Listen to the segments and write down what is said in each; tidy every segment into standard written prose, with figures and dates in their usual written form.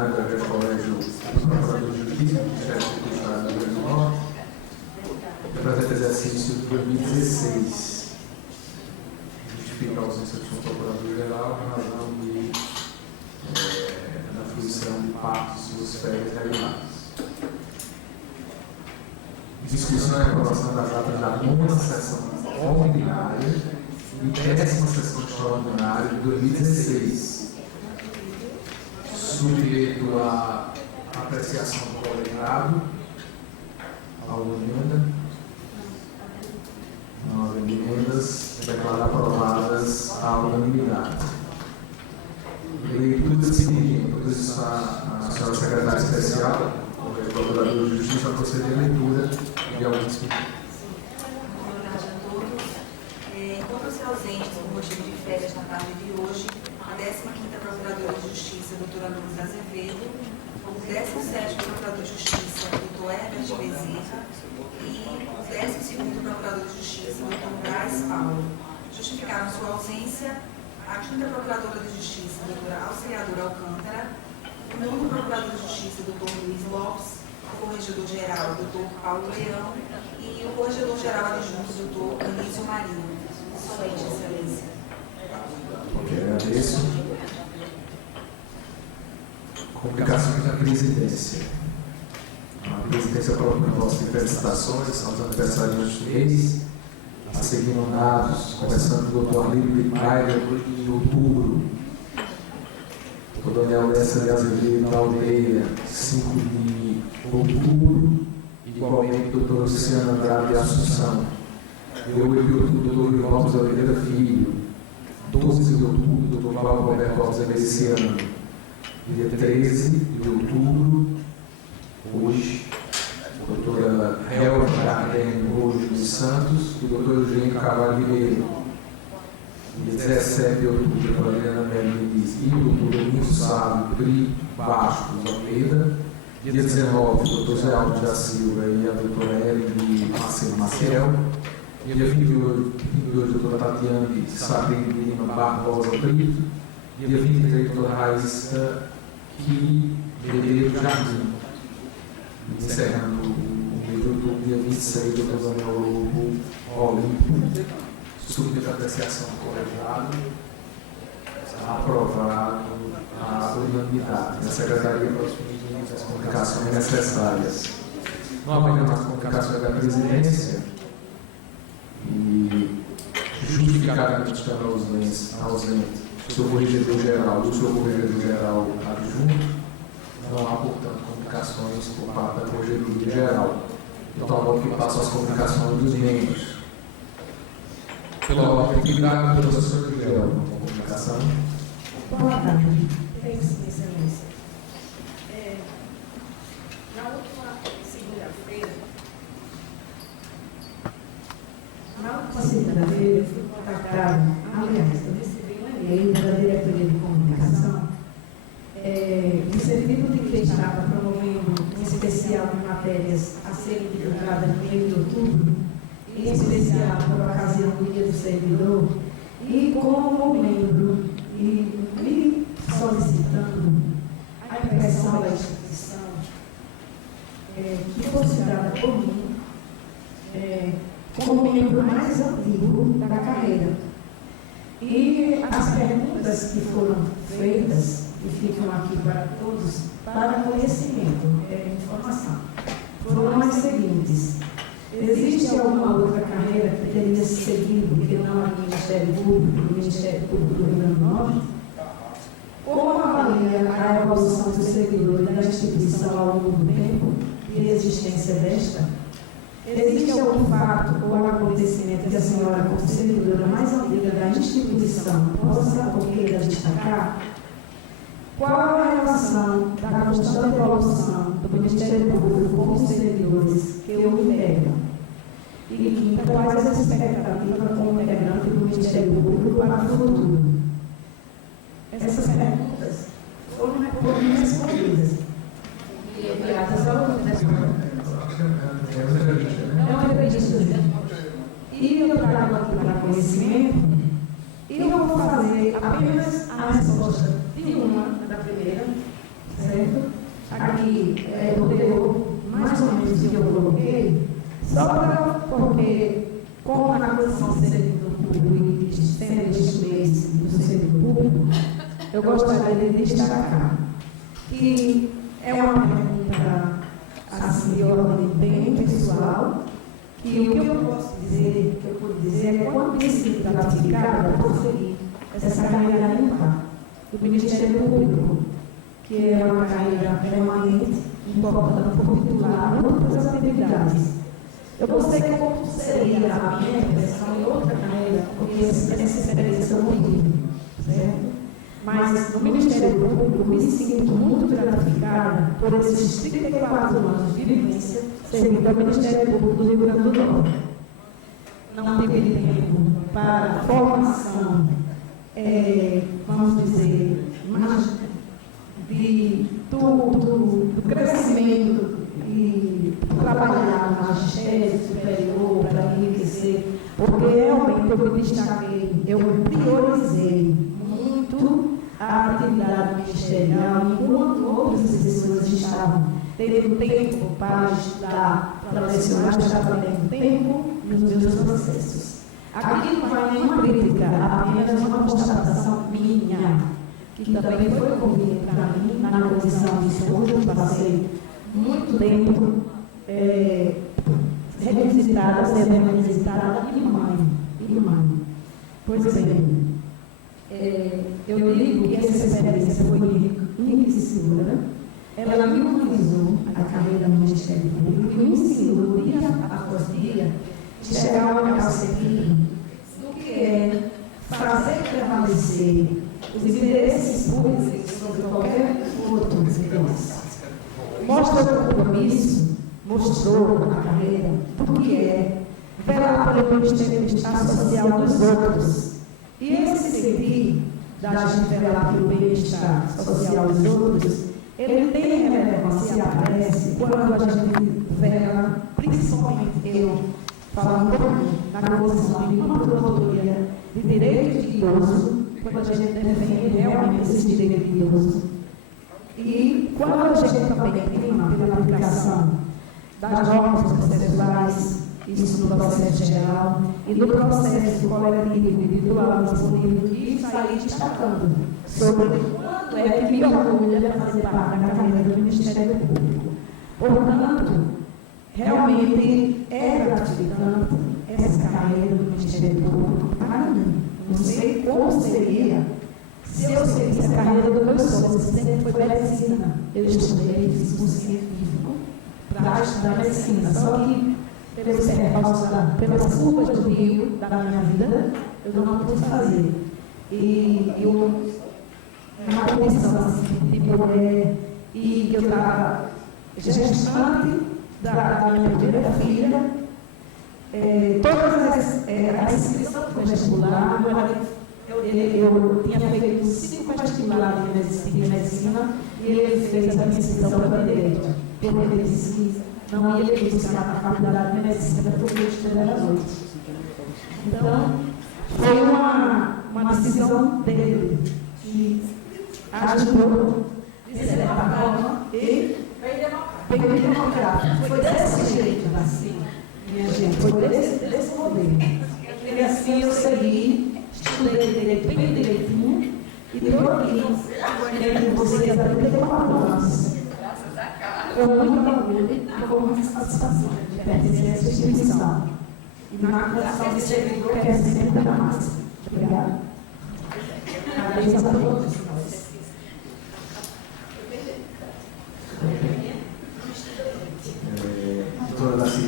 extraordinário da Rede Colégio do Procurador de Justiça, chefe do Estado do Rio Grande do Norte, representa exercício de 2016. Justifica a ausência do senhor Procurador-Geral em razão da fruição de partes de suas férias regulares. Discussão e aprovação das atas da 9ª sessão ordinária e 10ª sessão extraordinária de 2016, sujeito à apreciação do colegiado. Alguma emenda? Não há emendas, declaro aprovadas à unanimidade. Leitura seguinte, por isso a senhora secretária especial, o Procurador de Justiça, vai proceder a leitura de alguns pedidos. Encontram-se ausentes por motivo de férias na tarde de hoje a 15ª Procuradora de Justiça, doutora Lourdes Azevedo, o 17º Procurador de Justiça, doutor Herbert Bezerra, e o 12º Procurador de Justiça, doutor Braz Paulo. Justificaram sua ausência a 5ª Procuradora de Justiça, doutora Auxiliadora Alcântara, o 9º Procurador de Justiça, doutor Luiz Lopes, o Corregedor-Geral, doutor Paulo Leão, e o Corregedor-Geral Adjunto, doutor Anísio Marinho. Somente, Excelência. Ok, agradeço. Comunicações da Presidência. A Presidência propõe vossas felicitações aos aniversariantes do mês, a seguir nominados, começando do Dr. Arlírio de Paiva, de outubro, Dr. Daniel Lessa de Azevedo da Aldeia, 5 de outubro, igualmente Dr. Luciano Andrade de Assunção, de 8 de outubro, Dr. Luiz Lopes Oliveira Filho, 12 de outubro, Dr. Paulo Roberto Alves Emerciano, dia 13 de outubro, hoje, doutora Helva Gardene Rojo de Santos e doutor Eugênio Carvalho Ribeiro. Dia 17 de outubro, doutora Helena Mendes e doutor Domingos Sábio Pri Bastos Almeida. Dia 19, doutor Zé Alves da Silva e a doutora Ellen Maciel. Dia 22, doutora Tatiane Sabine de Lima Barbosa Brito. Dia 23, doutora Raíssa Medeiros Jardim. Encerrando o mês de outubro, dia 26, doutor Daniel Lobo Olímpio. Submetido à apreciação do colegiado, aprovado a unanimidade. A Secretaria para os pedidos das comunicações necessárias. Não havendo mais comunicações da Presidência e justificadamente estando ausente o seu Corregedor-Geral e o seu Corregedor-Geral adjunto, não há, portanto, comunicações por parte da Corregedoria-Geral. Então, agora que passo as comunicações dos membros. Pela ordem que dá, pela professora Miguel, uma comunicação. Boa tarde, Excelência. Na última segunda-feira, eu fui contactada, aliás, eu recebi um e-mail da Diretoria de Comunicação, no sentido de que estava promovendo um especial de matérias a serem divulgadas no mês de outubro, em especial por ocasião do Dia do Servidor, e como membro, e me solicitando a impressão da instituição que fosse dada por mim como membro mais antigo da carreira. E as perguntas que foram feitas, e ficam aqui para todos, para conhecimento, informação, foram as seguintes. Existe alguma outra carreira que teria seguido que não é Ministério Público, o Ministério Público do Rio Grande do Norte? Como avalia a evolução dos servidores da instituição ao longo do tempo e a existência desta? Existe algum fato ou acontecimento que a senhora, como servidora mais antiga da instituição, possa ou queira destacar? Qual a relação da constante evolução do Ministério Público com os servidores que o integram? E quinta, quais as expectativas como integrante do Ministério Público para o futuro? Essas perguntas foram respondidas e enviadas ao é uma entrevista. E eu trago aqui para conhecimento e eu vou fazer apenas a resposta de uma da primeira, certo? aqui mais ou menos que eu coloquei, só porque, como na condição de servidor público e sendo este mês do servidor público, eu gostaria de destacar que é uma pergunta assim, de ordem bem pessoal, e o que eu posso dizer, que eu pude dizer, é quando disse gratificada por seguir essa carreira limpa do Ministério Público, que é uma carreira permanente, importante por titular outras atividades. Eu não sei como seria a minha impressão em outra carreira, porque essa experiência eu não tive, certo? Mas no Ministério Público me sinto muito gratificada por esses 34 anos de vivência servindo ao Ministério Público do Rio Grande do Norte. Não tive tempo para formação, vamos dizer, do crescimento e trabalhar no magistério superior para enriquecer, porque realmente eu me destaquei, eu priorizei muito a atividade ministerial, enquanto outras pessoas estavam tendo tempo para estudar, para lecionar, eu estava tendo tempo nos meus processos. Aqui não vai nenhuma crítica, apenas uma constatação minha, que também foi convite para mim, na condição de esposa, eu passei muito tempo revisitada, sendo revisitada de mãe. Pois bem, eu digo que essa experiência foi enriquecedora. Ela me humanizou a carreira do Ministério Público e me ensinou, dia após dia, de chegar ao perceber do que é fazer prevalecer os interesses públicos sobre qualquer outro interesse. Mostrou o compromisso, mostrou a carreira, porque é velar pelo bem-estar social dos outros. E esse sentir da gente velar pelo bem-estar social dos outros, ele tem relevância e aparece quando a gente vela, principalmente eu, falando por mim, na condição de uma promotoria de direitos de idoso, quando a gente defende realmente esses direitos de idoso. E quando a gente também prima pela aplicação das normas processuais, isso no processo geral, e no processo coletivo, individual, disponível, e isso aí destacando sobre quanto é que me orgulha fazer parte da carreira do Ministério Público. Portanto, realmente é gratificante essa carreira do Ministério Público para mim. Não sei como seria se eu seguisse a carreira do meu sonho, que sempre foi medicina. Eu estudei, fiz curso científico para estudar medicina, só que pelas curvas do rio da minha vida, eu não pude fazer. E eu, uma condição assim, de mulher, e que eu estava gestante da minha primeira filha, todas as inscrições para o vestibular, eu tinha feito 5 vestibulares de medicina e ele fez a minha inscrição para direito, porque ele disse que não ia buscar na faculdade de medicina porque eu estudei à noite. Então, foi uma decisão dele que ajudou, de certa forma, e bem democrático. Foi desse jeito, assim, minha gente, foi desse modelo. E assim eu segui, estudei direito bem direitinho, e estou aqui entre vocês há 34 anos. Eu muito orgulho com muita satisfação de pertencer a essa instituição. E na condição de servidor, quero sempre dar mais. Obrigada. Agradeço a todos nós. Doutora Darcy.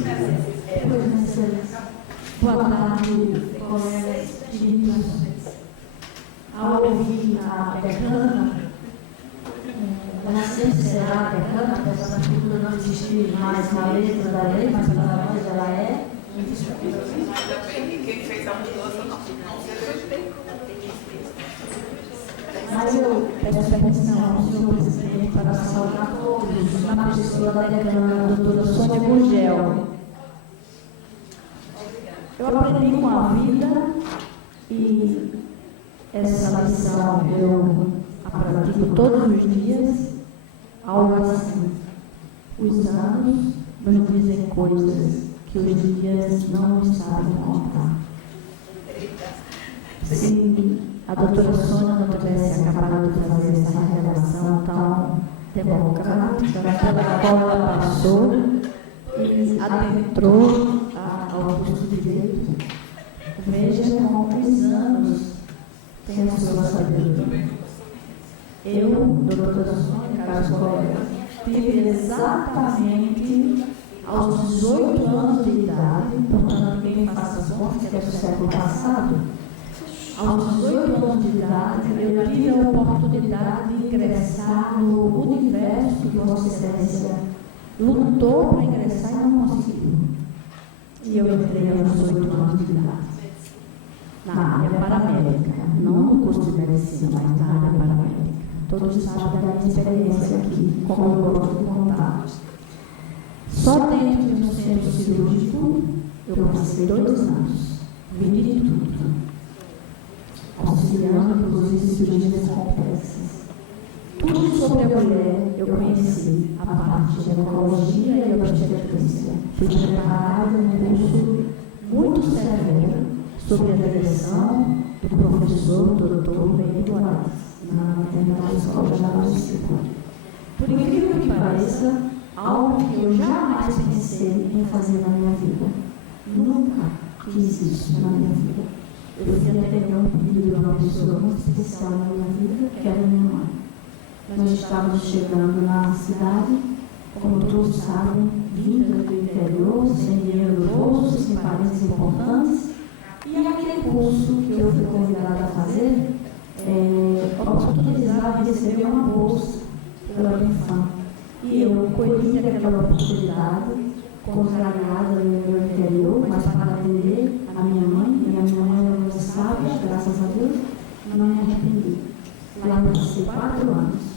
Boa tarde, colegas queridos. Ao ouvir a decana, ela sempre será a decana, apesar da cultura não existir mais na letra da lei, mas para nós ela é indiscutível. Ainda bem que quem fez a mudança não se elegeu. Mas eu peço permissão ao senhor presidente para saudar todos na pessoa da decana, a doutora Sônia Gurgel. Eu aprendi com a vida e essa lição eu pratico todos os dias, algo assim os anos nos dizem coisas que os dias não sabem contar. Se a doutora Sônia não tivesse acabado de fazer essa revelação tão democrática, pela qual ela passou e adentrou ao curso de Direito, veja como os anos têm a sua sabedoria. Eu, doutora Sônia, caros colegas, tive exatamente aos 18 anos de idade, portanto, quem faça as contas, que é do século passado, aos 18 anos de idade, eu tive a oportunidade de ingressar no universo que Vossa Excelência lutou para ingressar e não conseguiu. E eu entrei aos 18 anos de idade, na área paramédica, não no curso de medicina, mas na área paramédica. Todos sabem da minha experiência aqui, como eu gosto de contar. Só dentro de um centro cirúrgico, eu passei 2 anos, vi de tudo, auxiliando, inclusive, cirurgias complexas. Tudo sobre a mulher eu conheci, a parte de ginecologia e obstetrícia. Fui preparada num curso muito severo sobre a direção do professor Dr. Leite Moraes, na maternidade escola já no Município. Por incrível que pareça, algo que eu jamais pensei em fazer na minha vida. Nunca quis isso na minha vida. Eu fui atender um pedido de uma pessoa muito especial na minha vida, que era minha mãe. Nós estávamos chegando na cidade, como todos sabem, vinda do interior, sem dinheiro no bolso, sem parentes importantes, e aquele curso que eu fui convidada a fazer, oportunizava receber uma bolsa pela Unifam. E eu colhi aquela oportunidade, contrariada no meu interior, mas para atender a minha mãe, e a minha mãe era muito sábia, graças a Deus, não me arrependi. Lá eu passei 4 anos.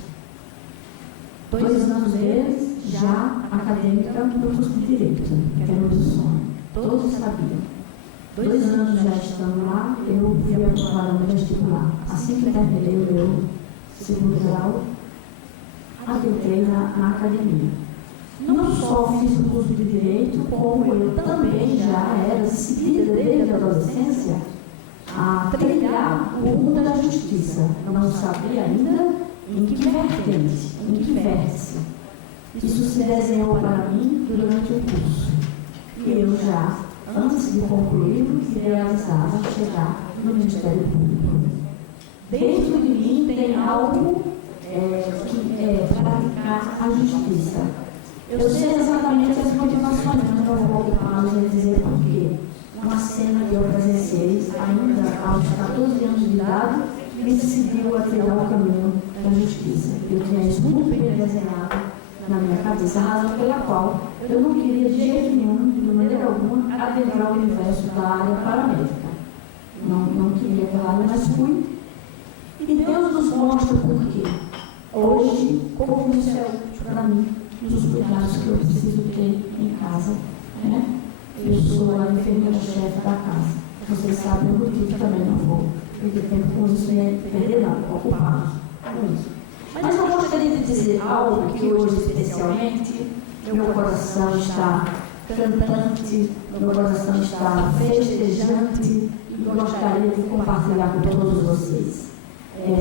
2 anos deles, já acadêmica no curso de Direito, que era o meu sonho. Todos sabiam. 2 anos já estando lá, eu fui aprovada no vestibular. Assim que terminei o meu segundo grau, adentrei na academia. Não só fiz o curso de Direito, como eu também já era decidida desde a adolescência a trilhar o rumo da justiça. Eu não sabia ainda em que vertente, em que vértice. Isso se desenhou para mim durante o curso. E eu já, antes de concluir, idealizava chegar no Ministério Público. Dentro de mim tem algo que é praticar a justiça. Eu sei exatamente as motivações, mas não vou ocupar de dizer por quê. Uma cena que eu presenciei, ainda aos 14 anos de idade, me decidiu a trilhar o caminho da justiça. Eu tinha isso muito bem desenhado na minha cabeça, a razão pela qual eu não queria de jeito nenhum, de maneira alguma, adentrar o universo da área paramédica. Não queria aquela área, mas fui. E Deus nos mostra por quê. Hoje, como isso é útil para mim, nos cuidados que eu preciso ter em casa, né? Eu sou a enfermeira-chefe da casa. Vocês sabem o motivo, também não vou perder tempo com isso, nem perder nada, ocupado com isso. Mas eu gostaria de dizer algo que hoje, especialmente, meu coração está cantante, meu coração está festejante e gostaria de compartilhar com todos vocês.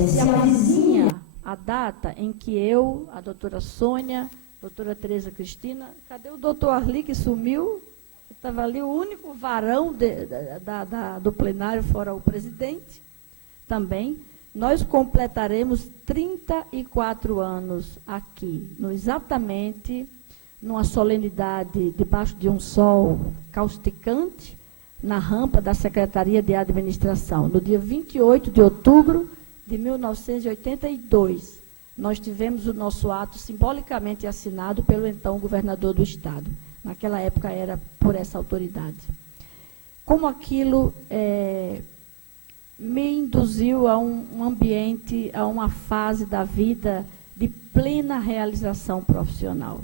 Se avizinha a data em que eu, a doutora Sônia, a doutora Tereza Cristina, cadê o doutor Arli que sumiu? Estava ali o único varão do plenário, fora o presidente, também. Nós completaremos 34 anos aqui, exatamente numa solenidade debaixo de um sol causticante, na rampa da Secretaria de Administração, no dia 28 de outubro de 1982. Nós tivemos o nosso ato simbolicamente assinado pelo então governador do Estado. Naquela época era por essa autoridade. Como aquilo me induziu a um ambiente, a uma fase da vida de plena realização profissional.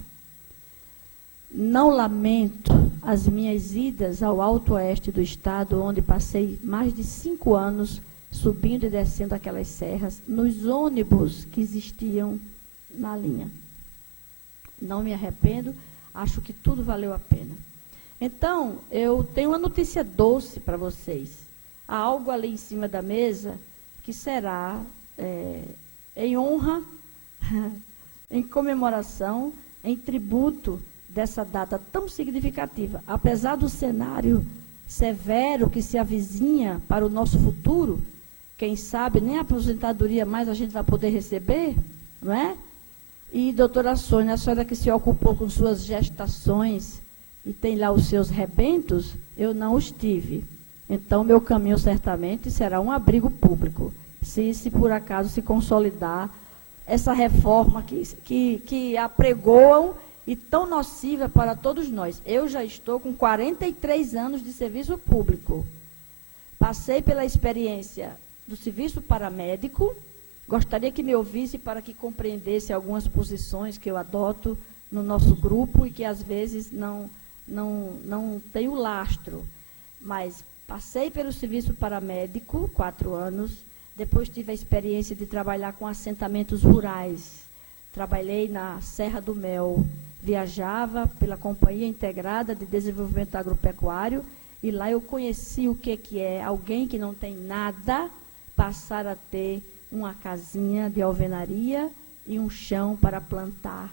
Não lamento as minhas idas ao Alto Oeste do Estado, onde passei mais de 5 anos subindo e descendo aquelas serras, nos ônibus que existiam na linha. não me arrependo, acho que tudo valeu a pena. Então, eu tenho uma notícia doce para vocês. Há algo ali em cima da mesa que será em honra, em comemoração, em tributo dessa data tão significativa. Apesar do cenário severo que se avizinha para o nosso futuro, quem sabe nem a aposentadoria mais a gente vai poder receber, não é? E, doutora Sônia, a senhora que se ocupou com suas gestações e tem lá os seus rebentos, eu não os tive. Então, meu caminho certamente será um abrigo público, se por acaso se consolidar essa reforma que apregoam e tão nociva para todos nós. Eu já estou com 43 anos de serviço público. Passei pela experiência do serviço paramédico, gostaria que me ouvisse para que compreendesse algumas posições que eu adoto no nosso grupo e que às vezes não tem o lastro. Mas passei pelo serviço paramédico, 4 anos, depois tive a experiência de trabalhar com assentamentos rurais. Trabalhei na Serra do Mel, viajava pela Companhia Integrada de Desenvolvimento Agropecuário e lá eu conheci o que é alguém que não tem nada passar a ter uma casinha de alvenaria e um chão para plantar,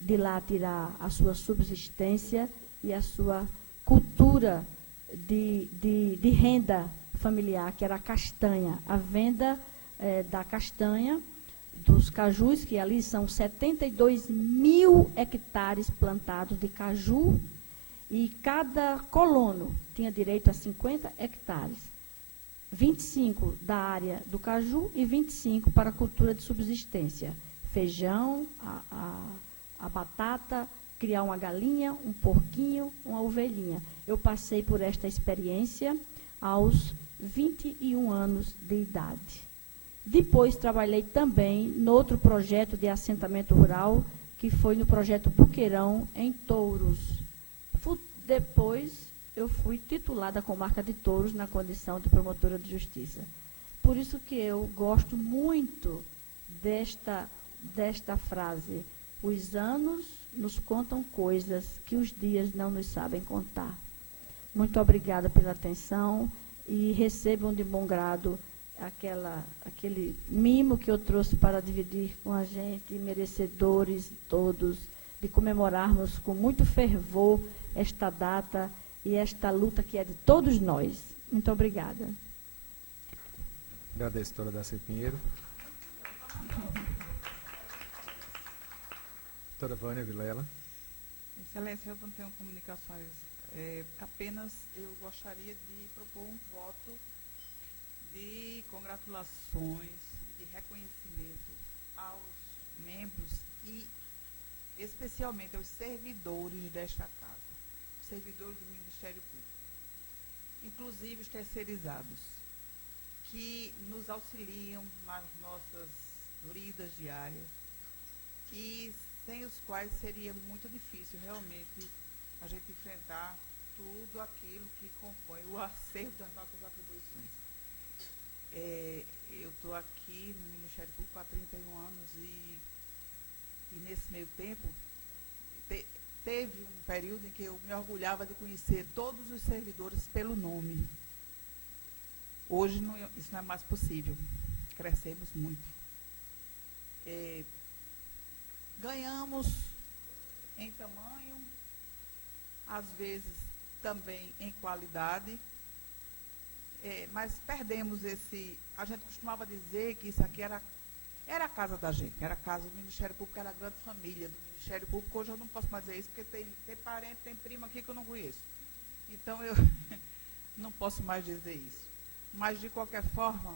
de lá tirar a sua subsistência e a sua cultura de renda familiar, que era a castanha, a venda da castanha, dos cajus, que ali são 72 mil hectares plantados de caju, e cada colono tinha direito a 50 hectares. 25 da área do caju e 25 para a cultura de subsistência. Feijão, a batata, criar uma galinha, um porquinho, uma ovelhinha. Eu passei por esta experiência aos 21 anos de idade. Depois trabalhei também no outro projeto de assentamento rural, que foi no projeto Buqueirão, em Touros. Depois eu fui titulada com marca de touros na condição de promotora de justiça. Por isso que eu gosto muito desta frase: os anos nos contam coisas que os dias não nos sabem contar. Muito obrigada pela atenção e recebam de bom grado aquele mimo que eu trouxe para dividir com a gente, merecedores todos, de comemorarmos com muito fervor esta data e esta luta que é de todos nós. Muito obrigada. Agradeço, doutora Daci Pinheiro. Doutora Vânia Vilela. Excelência, eu não tenho comunicações. Apenas eu gostaria de propor um voto de congratulações, de reconhecimento aos membros e especialmente aos servidores desta casa, os servidores do Ministério Público, inclusive os terceirizados, que nos auxiliam nas nossas lidas diárias e sem os quais seria muito difícil realmente a gente enfrentar tudo aquilo que compõe o acervo das nossas atribuições. Eu estou aqui no Ministério Público há 31 anos e nesse meio tempo teve um período em que eu me orgulhava de conhecer todos os servidores pelo nome. Hoje isso não é mais possível. Crescemos muito. Ganhamos em tamanho, às vezes também em qualidade, mas perdemos esse... A gente costumava dizer que isso aqui era a casa da gente, era a casa do Ministério Público, era a grande família do Ministério Público. Hoje eu não posso mais dizer isso, porque tem parente, tem primo aqui que eu não conheço. Então, eu não posso mais dizer isso. Mas, de qualquer forma,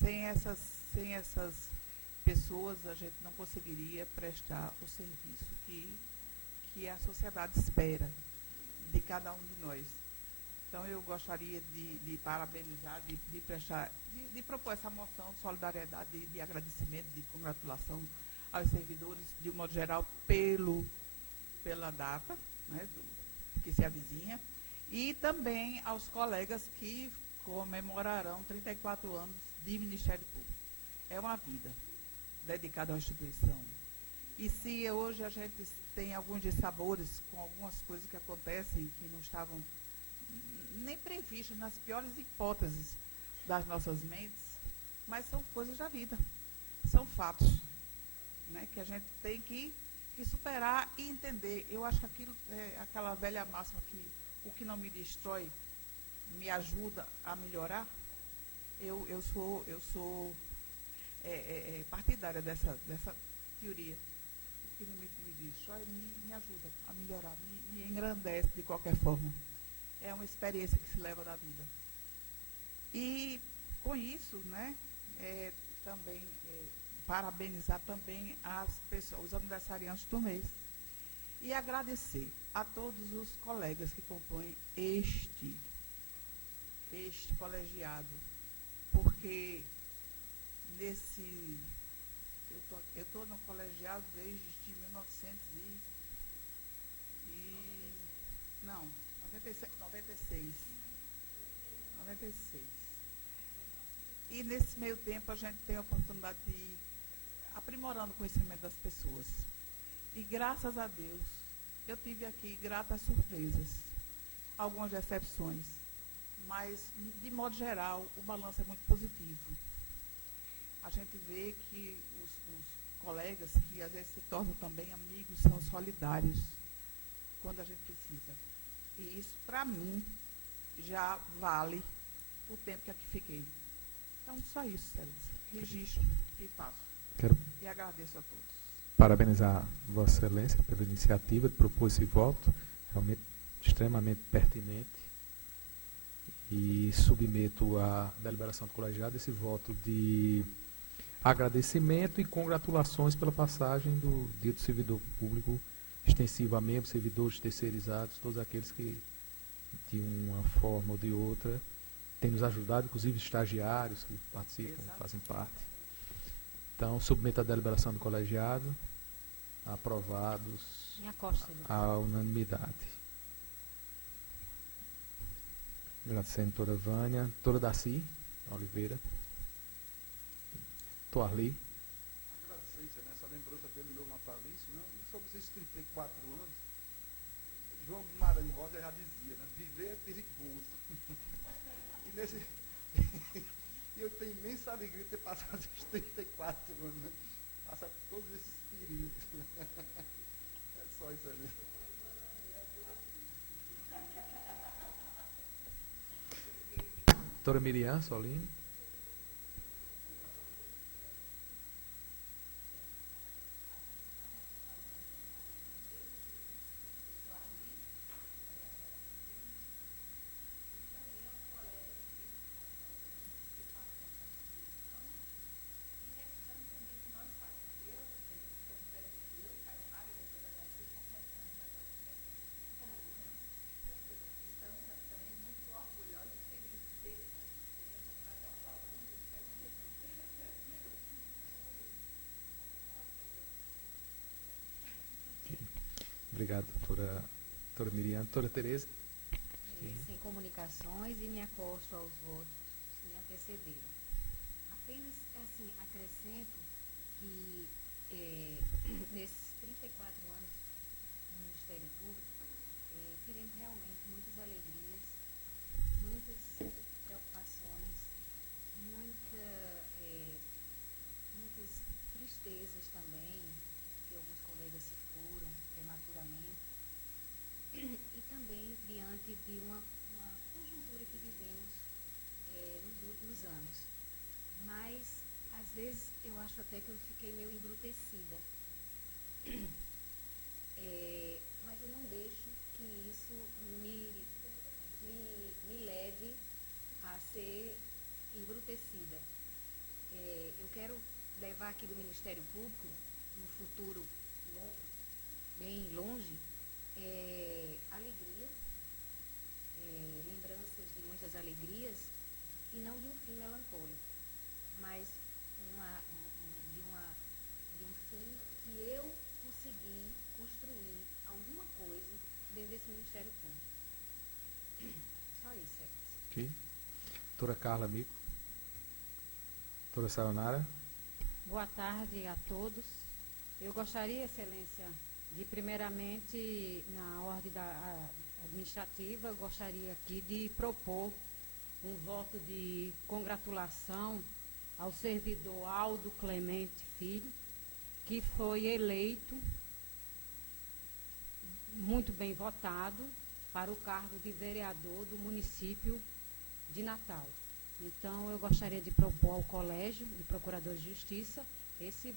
sem essas pessoas, a gente não conseguiria prestar o serviço que a sociedade espera de cada um de nós. Então, eu gostaria de parabenizar, de propor essa moção de solidariedade, de agradecimento, de congratulação aos servidores, de um modo geral, pela data, né, que se avizinha, e também aos colegas que comemorarão 34 anos de Ministério Público. É uma vida dedicada à instituição. E se hoje a gente tem alguns dissabores com algumas coisas que acontecem que não estavam nem previstas nas piores hipóteses das nossas mentes, mas são coisas da vida, são fatos, né, que a gente tem que superar e entender. Eu acho que aquilo é aquela velha máxima que o que não me destrói me ajuda a melhorar. Eu sou partidária dessa teoria. O que não me destrói me ajuda a melhorar, me engrandece de qualquer forma. É uma experiência que se leva da vida. E com isso, né, também parabenizar também as pessoas, os aniversariantes do mês. E agradecer a todos os colegas que compõem este colegiado, porque eu estou no colegiado desde 96. E nesse meio tempo a gente tem a oportunidade de ir aprimorando o conhecimento das pessoas. E graças a Deus, eu tive aqui gratas surpresas, algumas decepções, mas, de modo geral, o balanço é muito positivo. A gente vê que os colegas, que às vezes se tornam também amigos, são solidários quando a gente precisa. E isso, para mim, já vale o tempo que aqui fiquei. Então, só isso, Excelência. Registro e faço. Quero E agradeço a todos. parabenizar Vossa Excelência pela iniciativa de propor esse voto, realmente extremamente pertinente, e submeto à deliberação do colegiado esse voto de agradecimento e congratulações pela passagem do Dia do Servidor Público extensivo a membros, servidores terceirizados, todos aqueles que, de uma forma ou de outra, têm nos ajudado, inclusive estagiários que participam, fazem parte. Então, submeto à deliberação do colegiado, aprovados à unanimidade. Agradecendo a doutora Vânia, doutora Daci Oliveira, doutor Arli. Agradecer nessa lembrança pelo meu natalício, né? E sobre esses 34 anos, João Guimarães Rosa já dizia, né? Viver é perigoso. E nesse... E eu tenho imensa alegria de ter passado esses 34 anos, né? Passar todos esses perigos. É só isso aí. Doutora Miriam Solini. Obrigado, doutora Miriam. Doutora Tereza. Sem comunicações, e me acosto aos votos que me antecederam. Apenas, assim, acrescento que nesses 34 anos no Ministério Público, tivemos realmente muitas alegrias, muitas preocupações, muitas tristezas também, que alguns colegas se foram prematuramente, e também diante de uma conjuntura que vivemos nos últimos anos. Mas, às vezes, eu acho até que eu fiquei meio embrutecida. Mas eu não deixo que isso me leve a ser embrutecida. Eu quero levar aqui do Ministério Público, no futuro bem longe, alegria, lembranças de muitas alegrias, e não de um fim melancólico, mas de um fim que eu consegui construir alguma coisa dentro desse Ministério Público. Só isso, Excelência. Ok. Doutora Carla Mico. Doutora Sayonara. Boa tarde a todos. Eu gostaria, Excelência, de primeiramente, na ordem administrativa, eu gostaria aqui de propor um voto de congratulação ao servidor Aldo Clemente Filho, que foi eleito, muito bem votado, para o cargo de vereador do município de Natal. Então, eu gostaria de propor ao Colégio de Procuradores de Justiça esses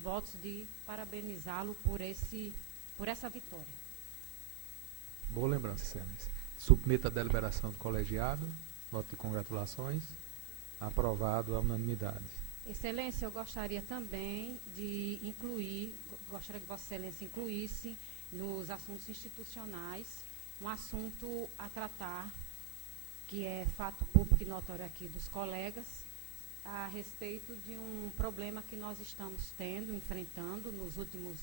votos de parabenizá-lo por essa vitória. Boa lembrança, Excelência. Submeta a deliberação do colegiado. Voto de congratulações. Aprovado à unanimidade. Excelência, eu gostaria também de gostaria que Vossa Excelência incluísse nos assuntos institucionais um assunto a tratar, que é fato público e notório aqui dos colegas, a respeito de um problema que nós estamos enfrentando nos últimos,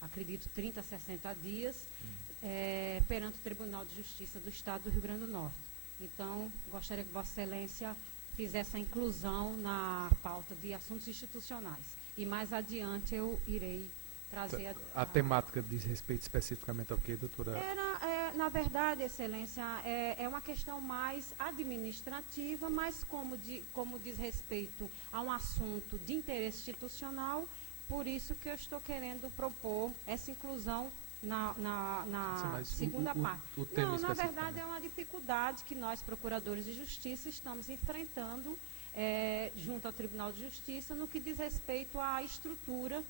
acredito, 30 a 60 dias, perante o Tribunal de Justiça do Estado do Rio Grande do Norte. Então, gostaria que Vossa Excelência fizesse a inclusão na pauta de assuntos institucionais. E mais adiante eu irei trazer a temática diz respeito especificamente ao que, doutora? Na verdade, Excelência, é uma questão mais administrativa, mas como diz respeito a um assunto de interesse institucional, por isso que eu estou querendo propor essa inclusão na segunda parte. Não, na verdade, é uma dificuldade que nós, procuradores de justiça, estamos enfrentando junto ao Tribunal de Justiça no que diz respeito à estrutura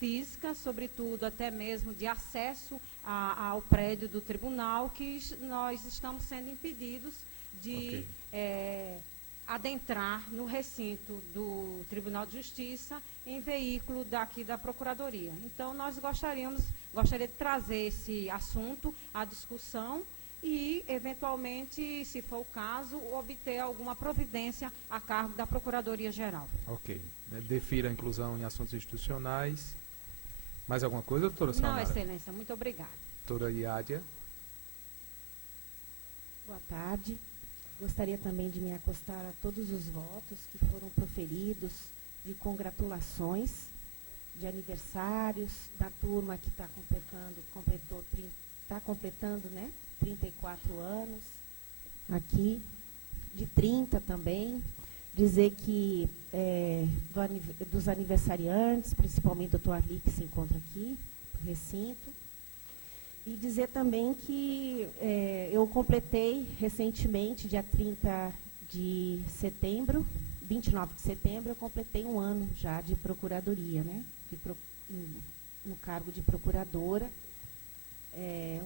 física, sobretudo até mesmo de acesso ao prédio do tribunal, que nós estamos sendo impedidos de adentrar no recinto do Tribunal de Justiça em veículo daqui da Procuradoria. Então, nós gostaria de trazer esse assunto à discussão e, eventualmente, se for o caso, obter alguma providência a cargo da Procuradoria-Geral. Ok. Defira a inclusão em assuntos institucionais. Mais alguma coisa, doutora Salnara? Não, Excelência. Muito obrigada. Doutora Iádia. Boa tarde. Gostaria também de me acostar a todos os votos que foram proferidos de congratulações, de aniversários, da turma que está completando, né, 34 anos, aqui, de 30 também. Dizer que dos aniversariantes, principalmente o doutor Arli, que se encontra aqui, no recinto. E dizer também que eu completei recentemente, dia 30 de setembro, 29 de setembro, eu completei um ano já de procuradoria, né? No cargo de procuradora.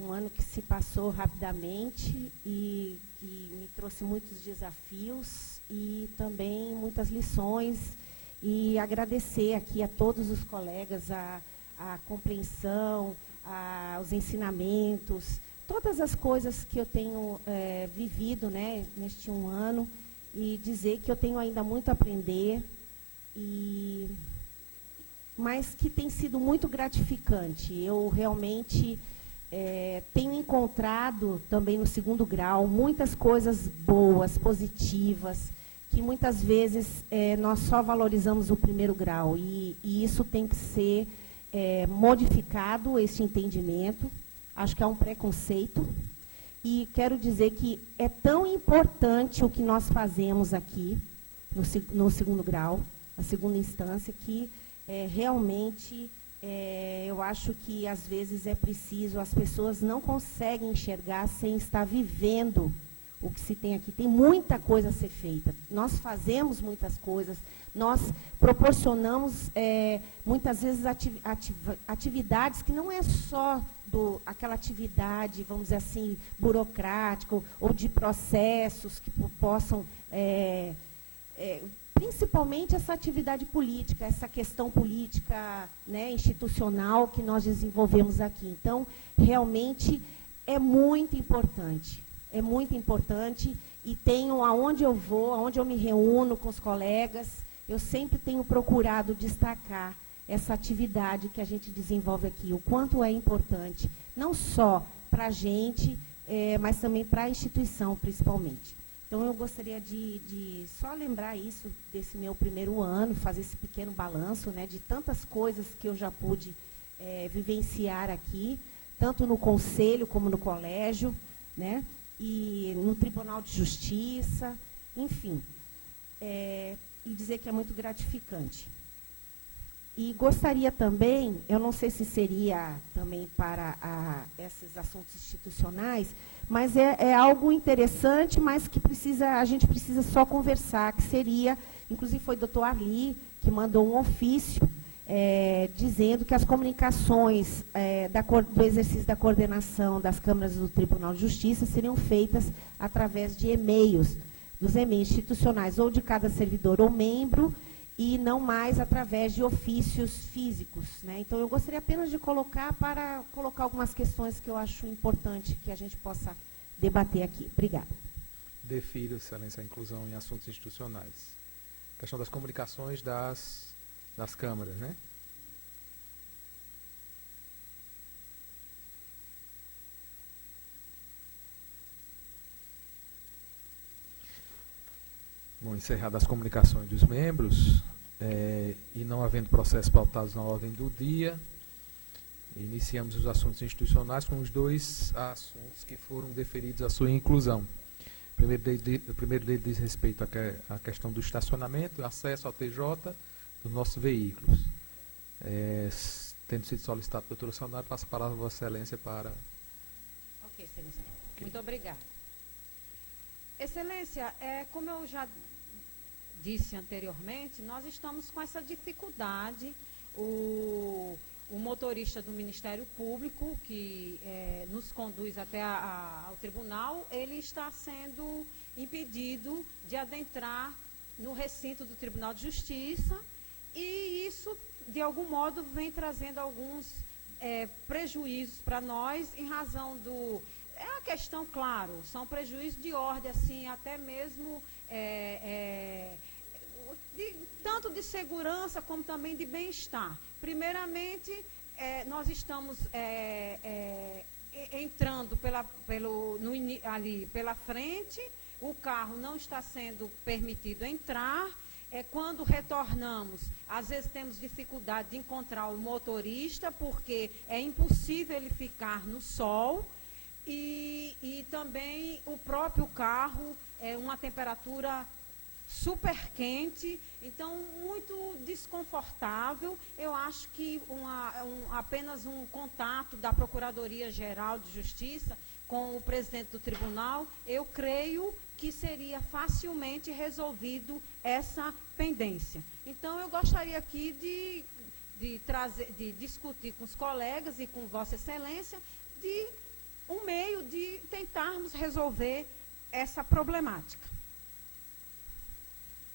Um ano que se passou rapidamente e que me trouxe muitos desafios e também muitas lições. E agradecer aqui a todos os colegas a compreensão, os ensinamentos, todas as coisas que eu tenho vivido, né, neste um ano, e dizer que eu tenho ainda muito a aprender, mas que tem sido muito gratificante. Eu realmente tenho encontrado também no segundo grau muitas coisas boas, positivas, que muitas vezes nós só valorizamos o primeiro grau, e isso tem que ser modificado, esse entendimento. Acho que é um preconceito. E quero dizer que é tão importante o que nós fazemos aqui, no segundo grau, na segunda instância, que realmente eu acho que às vezes é preciso, as pessoas não conseguem enxergar sem estar vivendo o que se tem aqui. Tem muita coisa a ser feita. Nós fazemos muitas coisas, nós proporcionamos muitas vezes atividades que não é só aquela atividade, vamos dizer assim, burocrática ou de processos que possam, principalmente essa atividade política, essa questão política, né, institucional que nós desenvolvemos aqui. Então, realmente é muito importante. É muito importante, e tenho, aonde eu vou, aonde eu me reúno com os colegas, eu sempre tenho procurado destacar essa atividade que a gente desenvolve aqui, o quanto é importante, não só para a gente, mas também para a instituição, principalmente. Então, eu gostaria de só lembrar isso, desse meu primeiro ano, fazer esse pequeno balanço, né, de tantas coisas que eu já pude vivenciar aqui, tanto no conselho como no colégio, né, e no Tribunal de Justiça, enfim. E dizer que é muito gratificante. E gostaria também, eu não sei se seria também para esses assuntos institucionais, mas é algo interessante, mas que a gente precisa só conversar, que seria, inclusive foi o doutor Arli, que mandou um ofício dizendo que as comunicações do exercício da coordenação das câmaras do Tribunal de Justiça seriam feitas através de e-mails, dos e-mails institucionais, ou de cada servidor ou membro, e não mais através de ofícios físicos, né? Então, eu gostaria apenas de colocar algumas questões que eu acho importante que a gente possa debater aqui. Obrigada. Defiro, Excelência, a inclusão em assuntos institucionais. Questão das comunicações das câmaras, né? Bom, encerradas as comunicações dos membros, e não havendo processos pautados na ordem do dia, iniciamos os assuntos institucionais com os 2 assuntos que foram deferidos à sua inclusão. O primeiro dele diz respeito à questão do estacionamento e acesso ao TJ dos nossos veículos. Tendo sido solicitado pela doutora Sonara, passo a palavra a Vossa Excelência para... Ok, Excelência. Okay. Muito obrigada. Excelência, como eu já disse anteriormente, nós estamos com essa dificuldade. O motorista do Ministério Público, que nos conduz até ao tribunal, ele está sendo impedido de adentrar no recinto do Tribunal de Justiça, e isso, de algum modo, vem trazendo alguns prejuízos para nós, em razão do... É uma questão, claro, são prejuízos de ordem, assim, até mesmo tanto de segurança como também de bem-estar. Primeiramente, nós estamos entrando ali pela frente, o carro não está sendo permitido entrar. Quando retornamos, às vezes temos dificuldade de encontrar o motorista, porque é impossível ele ficar no sol. E também o próprio carro uma temperatura super quente, então muito desconfortável. Eu acho que apenas um contato da Procuradoria-Geral de Justiça com o presidente do tribunal, eu creio que seria facilmente resolvido essa pendência. Então, eu gostaria aqui de discutir com os colegas e com Vossa Excelência um meio de tentarmos resolver essa problemática.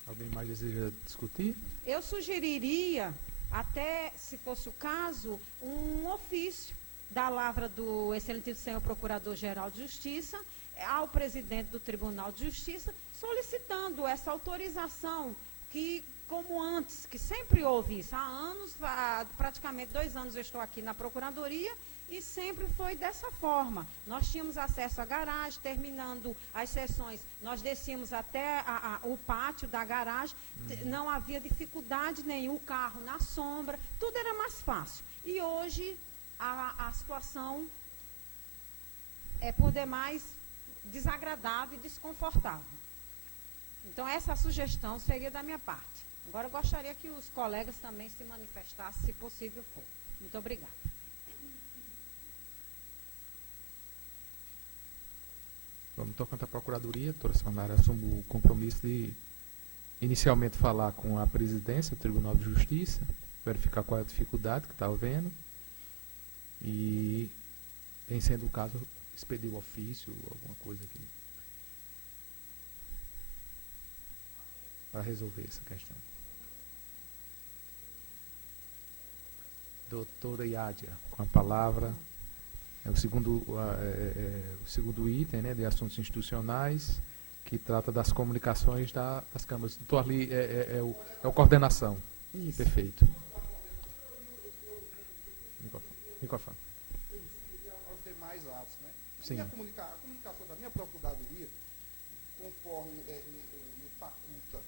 Alguém mais deseja discutir? Eu sugeriria, até se fosse o caso, um ofício da lavra do excelentíssimo senhor Procurador-Geral de Justiça ao presidente do Tribunal de Justiça, solicitando essa autorização que, como antes, que sempre houve isso, há anos, praticamente 2 anos eu estou aqui na Procuradoria, e sempre foi dessa forma. Nós tínhamos acesso à garagem, terminando as sessões, nós descíamos até o pátio da garagem, não havia dificuldade nenhuma, o carro na sombra, tudo era mais fácil. E hoje a situação é por demais desagradável e desconfortável. Então, essa sugestão seria da minha parte. Agora, eu gostaria que os colegas também se manifestassem, se possível for. Muito obrigada. Vamos então quanto à Procuradoria, a doutora Sonara assume o compromisso de inicialmente falar com a presidência do Tribunal de Justiça, verificar qual é a dificuldade que está havendo e, em sendo o caso, expedir o ofício, alguma coisa aqui, para resolver essa questão. Doutora Iádia, com a palavra. O segundo item, né, de assuntos institucionais, que trata das comunicações das câmaras. Doutor Arli, é o coordenação. Isso. Perfeito. Microfone. Aos demais atos, né? Sim. A comunicação da minha Procuradoria conforme me faculta,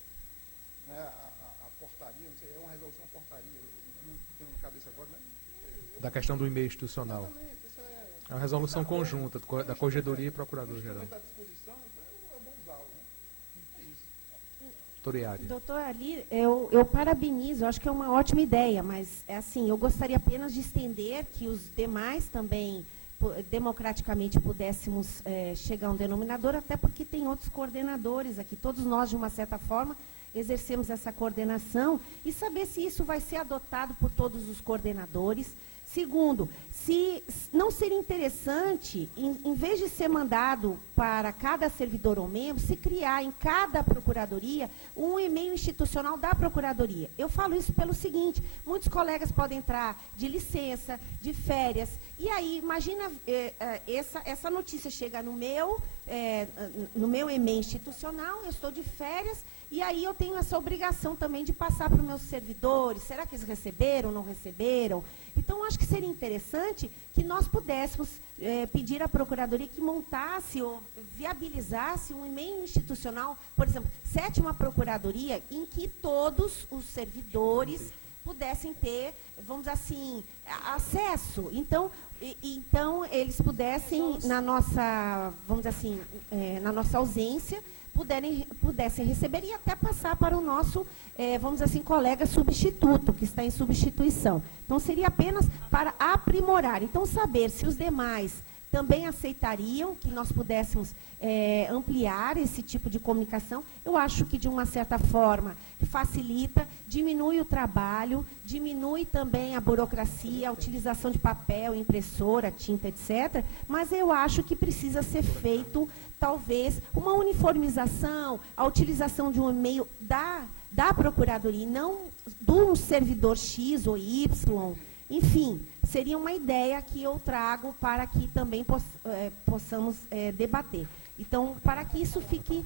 né, a portaria, não sei, é uma resolução portaria, eu não tenho na cabeça agora, né? Da questão do e-mail institucional. Exatamente, isso É uma resolução conjunta da Corregedoria e Procurador-Geral. à disposição, é bom usá-lo, né? É isso. Toriari. Doutor Ali, eu parabenizo, eu acho que é uma ótima ideia, mas é assim, eu gostaria apenas de estender que os demais também democraticamente pudéssemos chegar a um denominador, até porque tem outros coordenadores aqui, todos nós, de uma certa forma, exercemos essa coordenação e saber se isso vai ser adotado por todos os coordenadores. Segundo, se não seria interessante, em vez de ser mandado para cada servidor ou membro, se criar em cada procuradoria um e-mail institucional da procuradoria. Eu falo isso pelo seguinte, muitos colegas podem entrar de licença, de férias, e aí, imagina, essa notícia chega no meu e-mail institucional, eu estou de férias, e aí eu tenho essa obrigação também de passar para os meus servidores, será que eles receberam, não receberam? Então, acho que seria interessante que nós pudéssemos pedir à Procuradoria que montasse ou viabilizasse um e-mail institucional, por exemplo, 7ª Procuradoria, em que todos os servidores pudessem ter, vamos dizer assim, acesso. Então, eles pudessem, na nossa, vamos dizer assim, na nossa ausência, pudessem receber e até passar para o nosso, vamos dizer assim, colega substituto, que está em substituição. Então, seria apenas para aprimorar. Então, saber se os demais também aceitariam que nós pudéssemos ampliar esse tipo de comunicação. Eu acho que, de uma certa forma, facilita, diminui o trabalho, diminui também a burocracia, a utilização de papel, impressora, tinta, etc. Mas eu acho que precisa ser feito, talvez, uma uniformização, a utilização de um e-mail da Procuradoria, e não de um servidor X ou Y. Enfim, seria uma ideia que eu trago para que também possamos debater. Então, para que isso fique,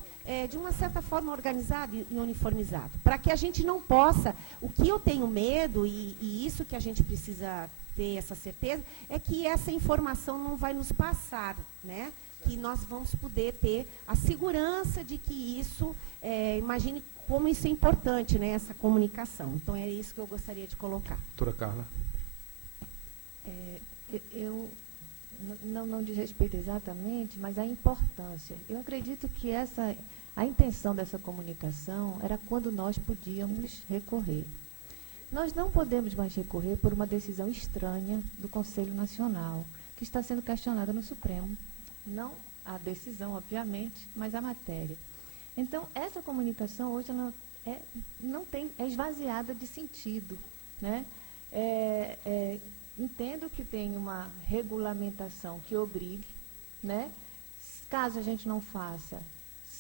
de uma certa forma, organizado e uniformizado. Para que a gente não possa... O que eu tenho medo, e isso que a gente precisa ter essa certeza, é que essa informação não vai nos passar, né? Que nós vamos poder ter a segurança de que isso... imagine como isso é importante, né? Essa comunicação. Então, é isso que eu gostaria de colocar. Doutora Carla. Eu não diz respeito exatamente, mas a importância. Eu acredito que a intenção dessa comunicação era quando nós podíamos recorrer. Nós não podemos mais recorrer por uma decisão estranha do Conselho Nacional, que está sendo questionada no Supremo. Não a decisão, obviamente, mas a matéria. Então, essa comunicação hoje é esvaziada de sentido, né? Entendo que tem uma regulamentação que obrigue, né? Caso a gente não faça,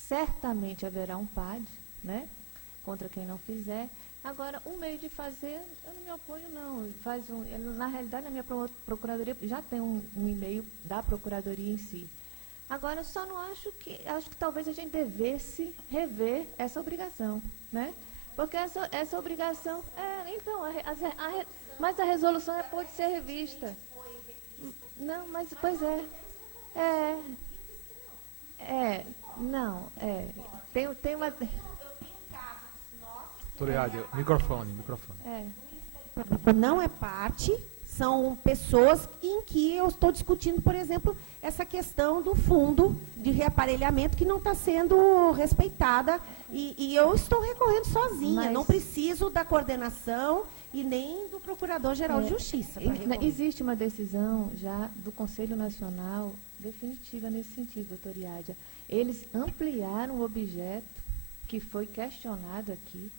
certamente haverá um PAD, né? Contra quem não fizer. Agora, o meio de fazer, eu não me oponho, não. Na realidade, a minha procuradoria já tem um e-mail da procuradoria em si. Agora, só não acho que talvez a gente devesse rever essa obrigação, né? Porque essa obrigação, mas a resolução pode ser revista. Não, mas, pois tem uma... Toriari, microfone. Não é parte, são pessoas em que eu estou discutindo, por exemplo, essa questão do fundo de reaparelhamento que não está sendo respeitada e eu estou recorrendo sozinha, não preciso da coordenação e nem do Procurador-Geral de Justiça. Existe uma decisão já do Conselho Nacional definitiva nesse sentido, doutor Iádia. Eles ampliaram o objeto que foi questionado aqui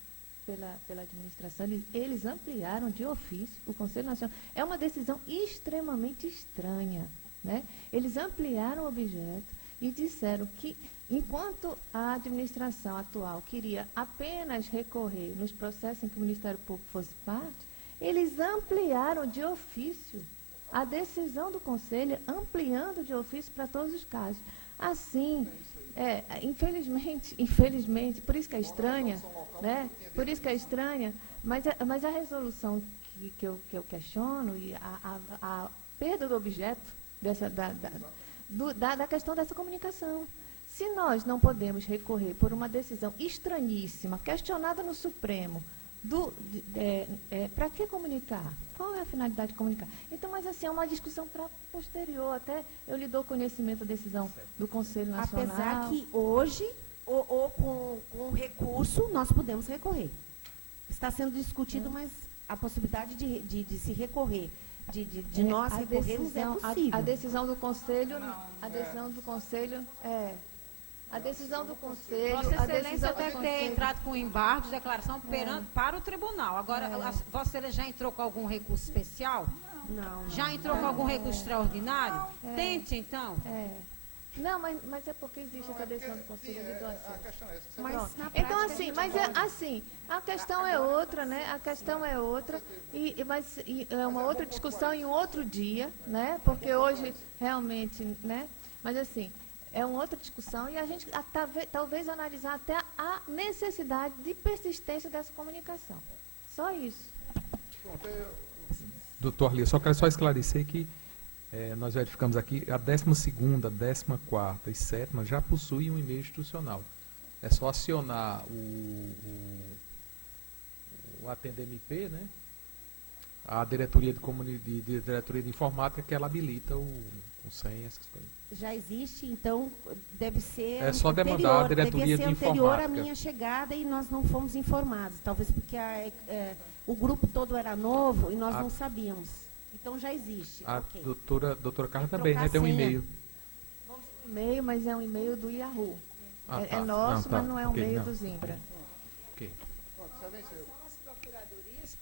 pela administração, eles ampliaram de ofício o Conselho Nacional. É uma decisão extremamente estranha, né? Eles ampliaram o objeto e disseram que, enquanto a administração atual queria apenas recorrer nos processos em que o Ministério Público fosse parte, eles ampliaram de ofício a decisão do Conselho, ampliando de ofício para todos os casos. Assim, infelizmente, por isso que é estranha, né? Por isso que é estranha, mas a resolução que eu questiono e a perda do objeto da questão dessa comunicação. Se nós não podemos recorrer por uma decisão estranhíssima, questionada no Supremo, para que comunicar? Qual é a finalidade de comunicar? Então, mas assim, é uma discussão para posterior, até eu lhe dou conhecimento da decisão do Conselho Nacional. Apesar que hoje, ou com recurso, nós podemos recorrer. Está sendo discutido, mas a possibilidade de se recorrer, de nós recorrermos é possível. A decisão do Conselho, Vossa Excelência deve ter entrado com embargo de declaração para o tribunal. Agora, Vossa Excelência já entrou com algum recurso especial? Não. Já entrou com algum recurso extraordinário? Tente, então. Não, mas é porque existe essa decisão do Conselho de doação. A questão é essa. Mas, na prática, Então, assim, a questão é outra, né? A questão é outra, mas é uma outra discussão em um outro dia, né? Porque hoje, realmente, né? Mas, assim, é uma outra discussão e a gente talvez analisar até a necessidade de persistência dessa comunicação. Só isso. Doutor Arli, eu só quero esclarecer que nós verificamos aqui a 12ª, 14ª e 7ª já possuem um e-mail institucional. É só acionar o AtendMP, né? A diretoria de diretoria de informática, que ela habilita o senha, essas coisas. Já existe, então deve ser É só demandar a diretoria de anterior à informática. minha chegada e nós não fomos informados. Talvez porque o grupo todo era novo e nós não sabíamos. Então já existe. A Ok. doutora Carla Tem que também, né? trocar Tem um a senha. e-mail. E-mail, mas é um e-mail do Yahoo. Ah, É tá. nosso, Não, tá. mas não é um Ok, e-mail não. do Zimbra. Ok.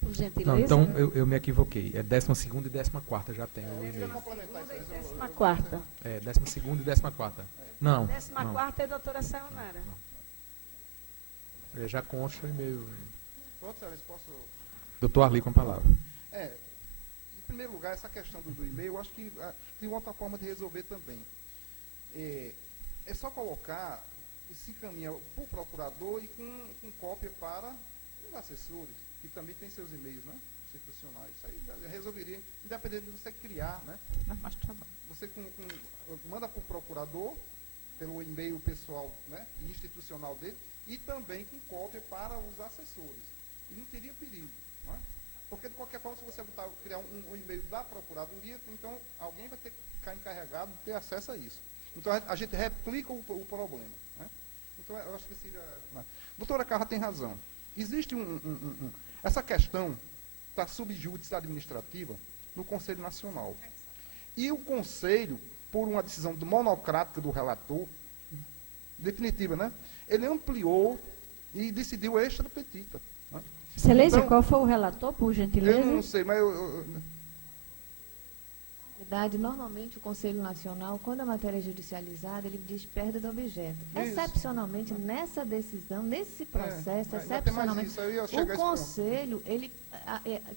Por gentileza. Não, então eu me equivoquei. É 12ª e 14ª já tem o e-mail. 14ª. 12ª e 14ª. Não. 14ª é a doutora Sayonara. Já consta o e-mail. Pronto, Excelência, posso... Doutor Arli com a palavra. Em primeiro lugar, essa questão do e-mail, eu acho que tem outra forma de resolver também. É só colocar e se encaminha para o procurador e com cópia para os assessores, que também têm seus e-mails, né, institucionais. Isso aí resolveria, independente de você criar, né? Você manda para o procurador, pelo e-mail pessoal, né, institucional dele, e também com cópia para os assessores. E não teria perigo, não é? Porque, de qualquer forma, se você criar um e-mail da Procuradoria, então alguém vai ter que ficar encarregado de ter acesso a isso. Então, a gente replica o problema. Né? Então, eu acho que seria... Doutora Carla tem razão. Existe essa questão da subjúdice administrativa no Conselho Nacional. E o Conselho, por uma decisão monocrática do relator, definitiva, né? Ele ampliou e decidiu extra petita. Né? Excelência, Então, qual foi o relator, por gentileza? Eu não sei, mas Normalmente, o Conselho Nacional, quando a matéria é judicializada, ele diz perda do objeto. Isso. Excepcionalmente, nessa decisão, nesse processo, ainda tem mais excepcionalmente, isso, eu ia chegar a o esse ponto. Conselho, ele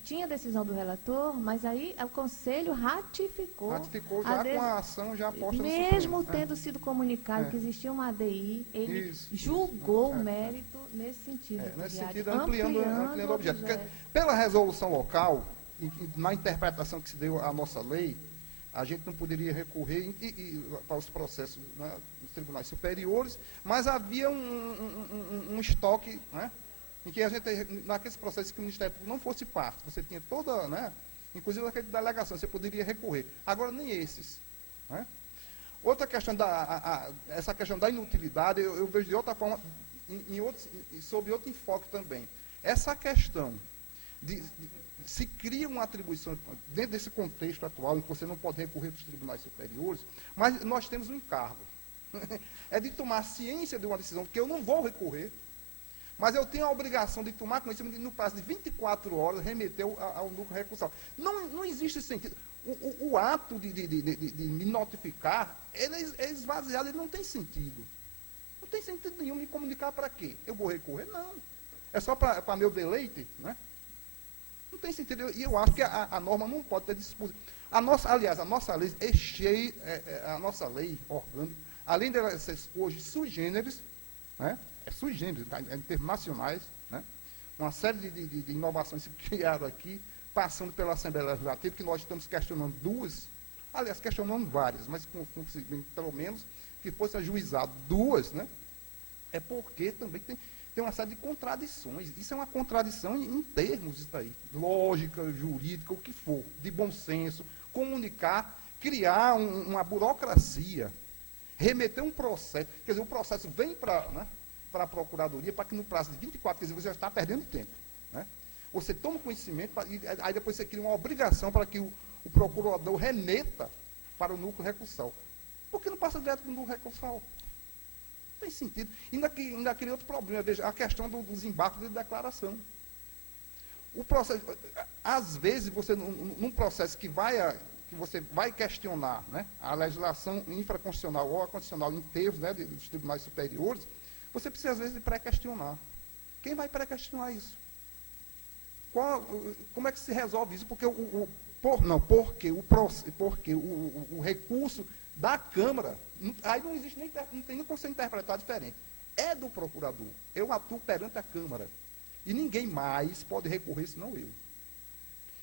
tinha a decisão do relator, mas aí o Conselho ratificou já com a ação já posta no mesmo Supremo. tendo sido comunicado que existia uma ADI, ele julgou o mérito nesse sentido. Nesse Diário, sentido, ampliando o objeto. Porque, pela resolução local, na interpretação que se deu à nossa lei, a gente não poderia recorrer para os processos, né, dos tribunais superiores, mas havia um estoque, né, em que a gente, naqueles processos que o Ministério Público não fosse parte, você tinha toda, né, inclusive aquela delegação, você poderia recorrer. Agora, nem esses. Né? Outra questão, essa questão da inutilidade, eu vejo de outra forma, sob outro enfoque também. Essa questão se cria uma atribuição, dentro desse contexto atual, em que você não pode recorrer dos tribunais superiores, mas nós temos um encargo. É de tomar ciência de uma decisão que eu não vou recorrer, mas eu tenho a obrigação de tomar conhecimento no prazo de 24 horas, remeter ao núcleo recursal. Não existe sentido. O ato de me notificar, ele é esvaziado, ele não tem sentido. Não tem sentido nenhum me comunicar para quê? Eu vou recorrer? Não. É só para meu deleite, né? Não tem sentido. E eu acho que a norma não pode ter disposição. Aliás, a nossa lei é cheia, a nossa lei orgânica, além de ela ser hoje sui generis, né? Sui generis, em termos nacionais, né? Uma série de inovações se criaram aqui, passando pela Assembleia Legislativa, que nós estamos questionando duas, aliás, questionando várias, mas conseguindo, pelo menos, que fosse ajuizado 2, né? É porque também tem uma série de contradições. Isso é uma contradição em termos, isso aí. Lógica, jurídica, o que for, de bom senso, comunicar, criar uma burocracia, remeter um processo. Quer dizer, o processo vem para a Procuradoria para que no prazo de 24, quer dizer, você já está perdendo tempo. Né? Você toma conhecimento, e aí depois você cria uma obrigação para que o procurador remeta para o núcleo recursal. Por que não passa direto no núcleo recursal? Não tem sentido. Ainda aquele outro problema, veja, a questão dos embargos de declaração. O processo, às vezes, você, num processo que você vai questionar, né, a legislação infraconstitucional ou a constitucional em termos, né, dos tribunais superiores, você precisa, às vezes, de pré-questionar. Quem vai pré-questionar isso? Como é que se resolve isso? Porque porque o recurso da Câmara, aí não existe não tem nem como ser interpretado diferente. É do procurador. Eu atuo perante a Câmara. E ninguém mais pode recorrer senão eu.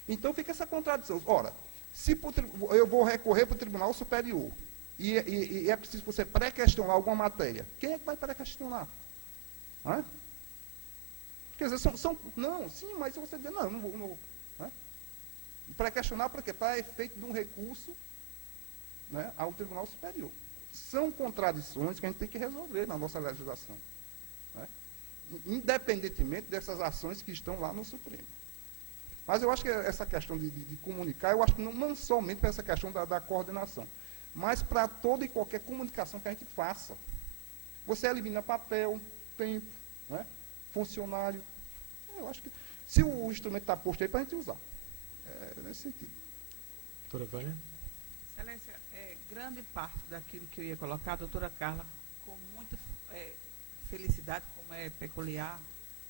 Então fica essa contradição. Ora, se eu vou recorrer para o Tribunal Superior e é preciso você pré-questionar alguma matéria, quem é que vai pré-questionar? Quer dizer, não, sim, mas se você dizer, não vou. Pré-questionar para quê? Para efeito de um recurso, né, ao Tribunal Superior. São contradições que a gente tem que resolver na nossa legislação. Né? Independentemente dessas ações que estão lá no Supremo. Mas eu acho que essa questão de comunicar, eu acho que não somente para essa questão da coordenação, mas para toda e qualquer comunicação que a gente faça. Você elimina papel, tempo, né, funcionário. Eu acho que, se o instrumento está posto aí, para a gente usar. É nesse sentido. Doutora Vânia? Excelência, grande parte daquilo que eu ia colocar, a doutora Carla, com muita felicidade, como é peculiar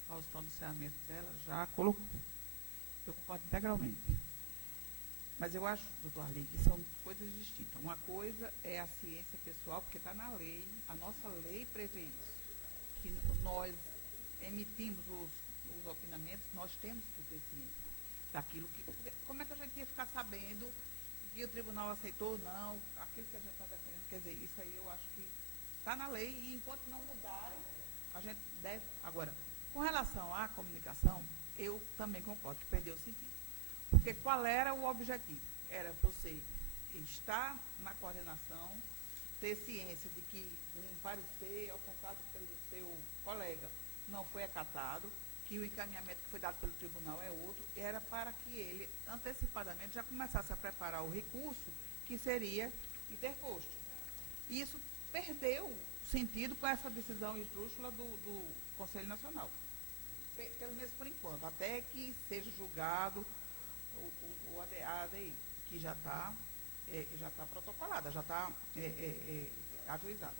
ao pronunciamento dela, já colocou. Eu concordo integralmente. Mas eu acho, doutor Arli, que são coisas distintas. Uma coisa é a ciência pessoal, porque está na lei, a nossa lei prevê isso. Que nós emitimos os opinamentos, nós temos que ter ciência daquilo que... Como é que a gente ia ficar sabendo que o tribunal aceitou ou não, aquilo que a gente está defendendo? Quer dizer, isso aí eu acho que está na lei e enquanto não mudarem, a gente deve... Agora, com relação à comunicação, eu também concordo que perdeu o sentido. Porque qual era o objetivo? Era você estar na coordenação, ter ciência de que um parecer ofertado pelo seu colega não foi acatado, que o encaminhamento que foi dado pelo tribunal é outro, era para que ele, antecipadamente, já começasse a preparar o recurso que seria interposto. E isso perdeu sentido com essa decisão esdrúxula do Conselho Nacional. Pelo menos por enquanto, até que seja julgado a ADI, que já está protocolada, já está ajuizada.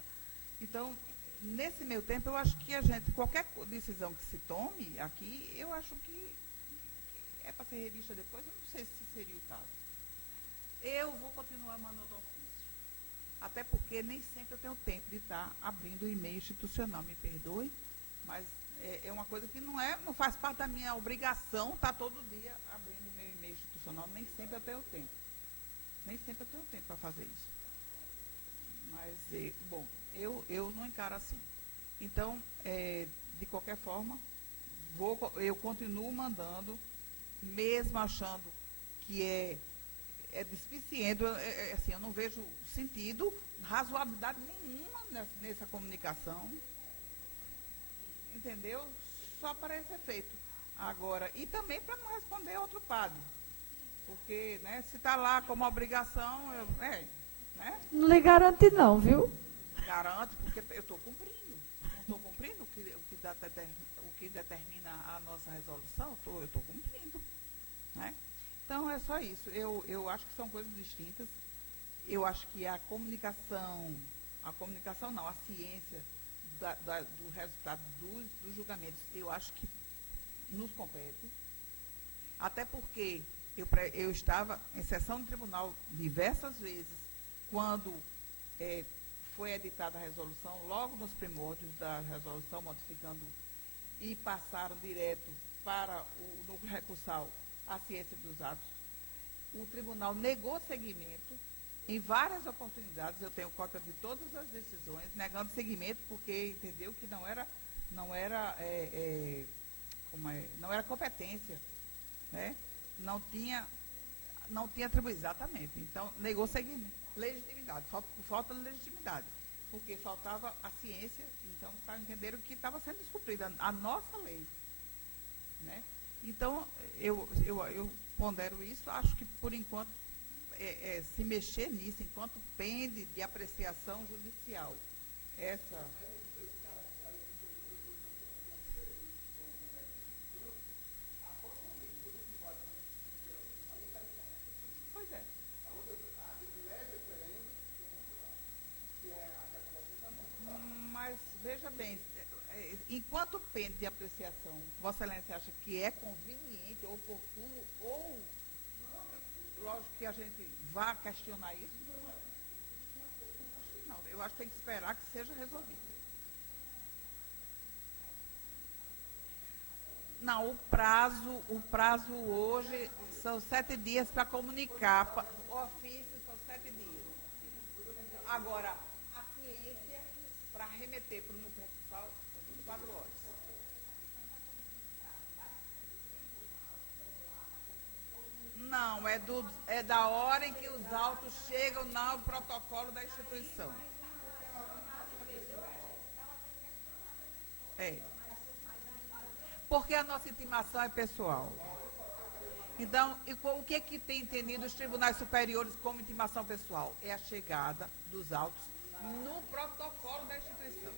Então, nesse meio tempo, eu acho que qualquer decisão que se tome aqui, eu acho que é para ser revista depois, eu não sei se seria o caso. Eu vou continuar mandando ofício, até porque nem sempre eu tenho tempo de estar abrindo o e-mail institucional, me perdoe, mas é uma coisa que não faz parte da minha obrigação estar todo dia abrindo o meu e-mail institucional, nem sempre eu tenho tempo. Nem sempre eu tenho tempo para fazer isso. Mas, bom, eu não encaro assim. Então, de qualquer forma, eu continuo mandando, mesmo achando que é despiciente, assim, eu não vejo sentido, razoabilidade nenhuma nessa comunicação, entendeu? Só para esse efeito. Agora, e também para não responder outro padre, porque, né, se está lá como obrigação, né? Não lhe garante não, viu? Garanto, porque eu estou cumprindo. Não estou cumprindo o que determina a nossa resolução, eu estou cumprindo. Né? Então, é só isso. Eu acho que são coisas distintas. Eu acho que a comunicação não, a ciência do resultado dos julgamentos, eu acho que nos compete. Até porque eu estava em sessão de tribunal diversas vezes, quando foi editada a resolução, logo nos primórdios da resolução, modificando, e passaram direto para o núcleo recursal a ciência dos atos. O tribunal negou seguimento Em várias oportunidades eu tenho cópia de todas as decisões, negando seguimento, porque entendeu que não era competência, né? Não tinha atribuído, exatamente. Então, negou seguimento, legitimidade, falta de legitimidade, porque faltava a ciência, então entenderam que estava sendo descumprida a nossa lei, né? Então, eu pondero isso, acho que, por enquanto, se mexer nisso, enquanto pende de apreciação judicial. Pois é. Mas, veja bem, enquanto pende de apreciação, Vossa Excelência acha que é conveniente, oportuno, ou, lógico que a gente vá questionar isso? Não, eu acho que tem que esperar que seja resolvido. Não, o prazo hoje são 7 dias para comunicar. O ofício são 7 dias. Agora, a ciência, para remeter para o núcleo recursual, é 24 horas. Não, é da hora em que os autos chegam no protocolo da instituição. Porque a nossa intimação é pessoal. Então, o que tem entendido os tribunais superiores como intimação pessoal? É a chegada dos autos no protocolo da instituição.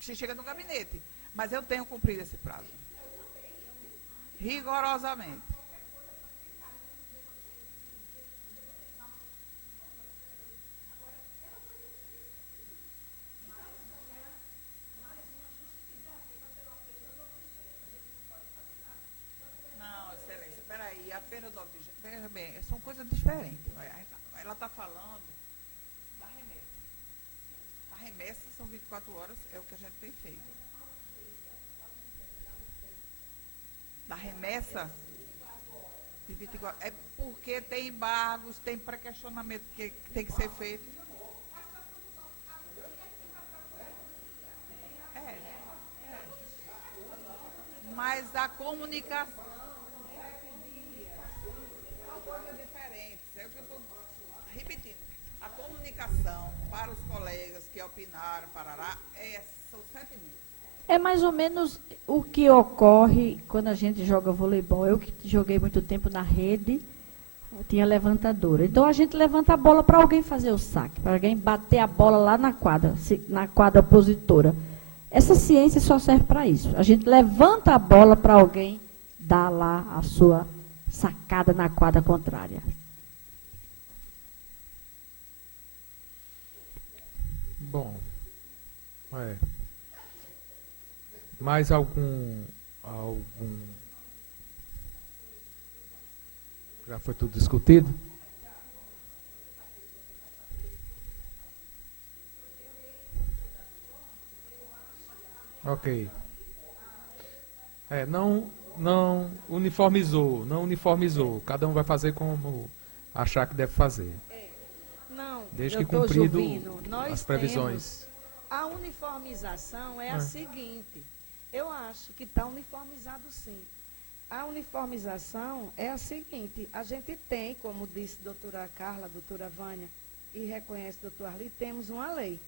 Se chega no gabinete, mas eu tenho cumprido esse prazo. Rigorosamente. Não, Excelência, peraí, a pena do objeto, veja bem, são coisas diferentes. Ela está falando da remessa. A remessa são 24 horas, é o que a gente tem feito. Da remessa de 24 é porque tem embargos, tem pré-questionamento que tem que ser feito. Mas a comunicação são coisas diferentes. É o que eu estou repetindo. A comunicação para os colegas que opinaram, são 7 dias. É mais ou menos o que ocorre quando a gente joga voleibol. Eu que joguei muito tempo na rede, tinha levantadora. Então a gente levanta a bola para alguém fazer o saque, para alguém bater a bola lá na quadra opositora. Essa ciência só serve para isso. A gente levanta a bola para alguém dar lá a sua sacada na quadra contrária. Bom, mais algum já foi tudo discutido? Ok. Não uniformizou. Cada um vai fazer como achar que deve fazer. Não, desde eu que cumprido Nós as previsões. A uniformização é a seguinte. Eu acho que está uniformizado sim. A uniformização é a seguinte. A gente tem, como disse a doutora Carla, a doutora Vânia, e reconhece o doutor Arli, temos uma lei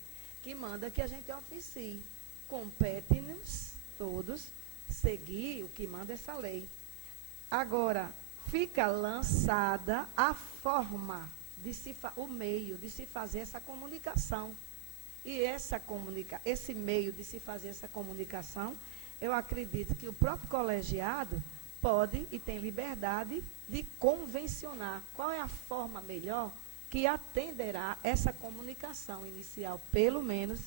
que manda que a gente oficie. Compete-nos todos seguir o que manda essa lei. Agora, fica lançada a forma, o meio de se fazer essa comunicação. E esse meio de se fazer essa comunicação, eu acredito que o próprio colegiado pode e tem liberdade de convencionar qual é a forma melhor que atenderá essa comunicação inicial, pelo menos,